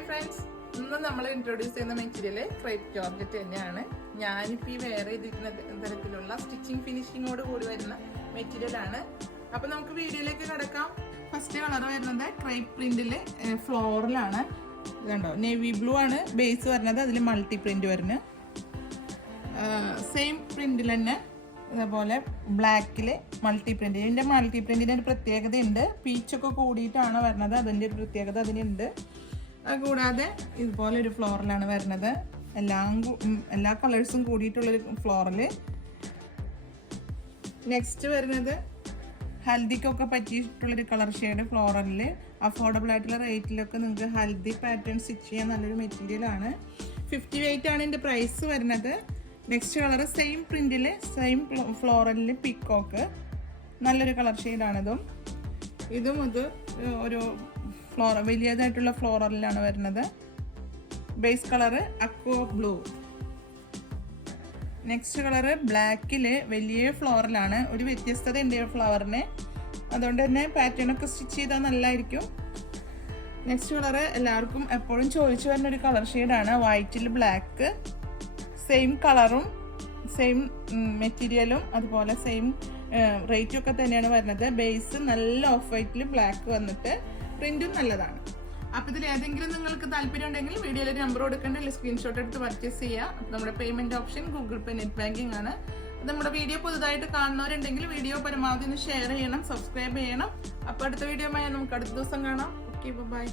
Hi friends, ഇന്ന് നമ്മൾ introduce ചെയ്യുന്ന മെറ്റീരിയൽ ക്രേപ്പ് ജോർജറ്റ് തന്നെയാണ്. ഞാനിപ്പോൾ ഈ വേറെ ഇതിരിക്കുന്ന തരത്തിലുള്ള സ്റ്റിച്ചിങ് ഫിനിഷിങ്ങോട് കൂടി വരുന്ന മെറ്റീരിയൽ ആണ്. അപ്പൊ നമുക്ക് വീഡിയോയിലേക്ക് കിടക്കാം. ഫസ്റ്റ് കളർ വരുന്നത് ക്രേപ്പ് പ്രിന്റിൽ ഫ്ലോറിലാണ്. ഇതുണ്ടോ, നേവി ബ്ലൂ ആണ് ബേസ് വരുന്നത്, അതിൽ മൾട്ടി പ്രിന്റ് വരുന്നത്. സെയിം പ്രിന്റിൽ തന്നെ അതേപോലെ ബ്ലാക്കിൽ മൾട്ടി പ്രിന്റ്. ഇതിൻ്റെ മൾട്ടി പ്രിന്റിന് ഒരു പ്രത്യേകതയുണ്ട്, പീച്ചൊക്കെ കൂടിയിട്ടാണ് വരുന്നത്, അതിൻ്റെ ഒരു പ്രത്യേകത അതിനുണ്ട്. അതുകൂടാതെ ഇതുപോലെ ഒരു ഫ്ലോറിലാണ് വരുന്നത്, എല്ലാ കളേഴ്സും കൂടിയിട്ടുള്ളൊരു ഫ്ലോറിൽ. നെക്സ്റ്റ് വരുന്നത് ഹൽദിക്കൊക്കെ പറ്റിയിട്ടുള്ളൊരു കളർ ഷെയ്ഡ് ഫ്ലോറലിൽ. അഫോർഡബിൾ ആയിട്ടുള്ള റേറ്റിലൊക്കെ നിങ്ങൾക്ക് ഹൽദി പാറ്റേൺ സ്റ്റിച്ച് ചെയ്യാൻ നല്ലൊരു മെറ്റീരിയലാണ്. 58 ആണ് ഇതിൻ്റെ പ്രൈസ് വരുന്നത്. നെക്സ്റ്റ് കളർ സെയിം പ്രിന്റിൽ സെയിം ഫ്ലോറലിൽ പിക്കോക്ക്, നല്ലൊരു കളർ ഷെയ്ഡാണിതും. ഇത് ഒരു വലിയതായിട്ടുള്ള ഫ്ലോറലിലാണ് വരുന്നത്. Base colour aqua blue. Next colour ബ്ലാക്കിൽ വലിയ ഫ്ലോറലാണ്. ഒരു വ്യത്യസ്തത ഉണ്ട് ഈ ഫ്ലവറിന്, അതുകൊണ്ട് തന്നെ പാറ്റേൺ ഒക്കെ സ്റ്റിച്ച് ചെയ്താൽ നല്ലതായിരിക്കും. നെക്സ്റ്റ് കളറ് എല്ലാവർക്കും എപ്പോഴും ചോദിച്ചു വരുന്ന ഒരു കളർ ഷെയ്ഡാണ്, വൈറ്റിൽ ബ്ലാക്ക്. സെയിം കളറും സെയിം മെറ്റീരിയലും അതുപോലെ സെയിം റേറ്റും ഒക്കെ തന്നെയാണ് വരുന്നത്. ബേസ് നല്ല ഓഫ് വൈറ്റിൽ ബ്ലാക്ക് വന്നിട്ട് പ്രിന്റും നല്ലതാണ്. അപ്പോൾ ഇതിൽ ഏതെങ്കിലും നിങ്ങൾക്ക് താല്പര്യം ഉണ്ടെങ്കിൽ വീഡിയോയിൽ നമ്പർ കൊടുക്കേണ്ട സ്ക്രീൻഷോട്ട് എടുത്ത് പർച്ചേസ് ചെയ്യുക. നമ്മുടെ പേയ്മെന്റ് ഓപ്ഷൻ ഗൂഗിൾ പേ, നെറ്റ് ബാങ്കിങ് ആണ്. നമ്മുടെ വീഡിയോ പുതുതായിട്ട് കാണുന്നവരുണ്ടെങ്കിൽ വീഡിയോ പരമാവധി ഒന്ന് ഷെയർ ചെയ്യണം, സബ്സ്ക്രൈബ് ചെയ്യണം. അപ്പോൾ അടുത്ത വീഡിയോ നമുക്ക് അടുത്ത ദിവസം കാണാം. Okay, by.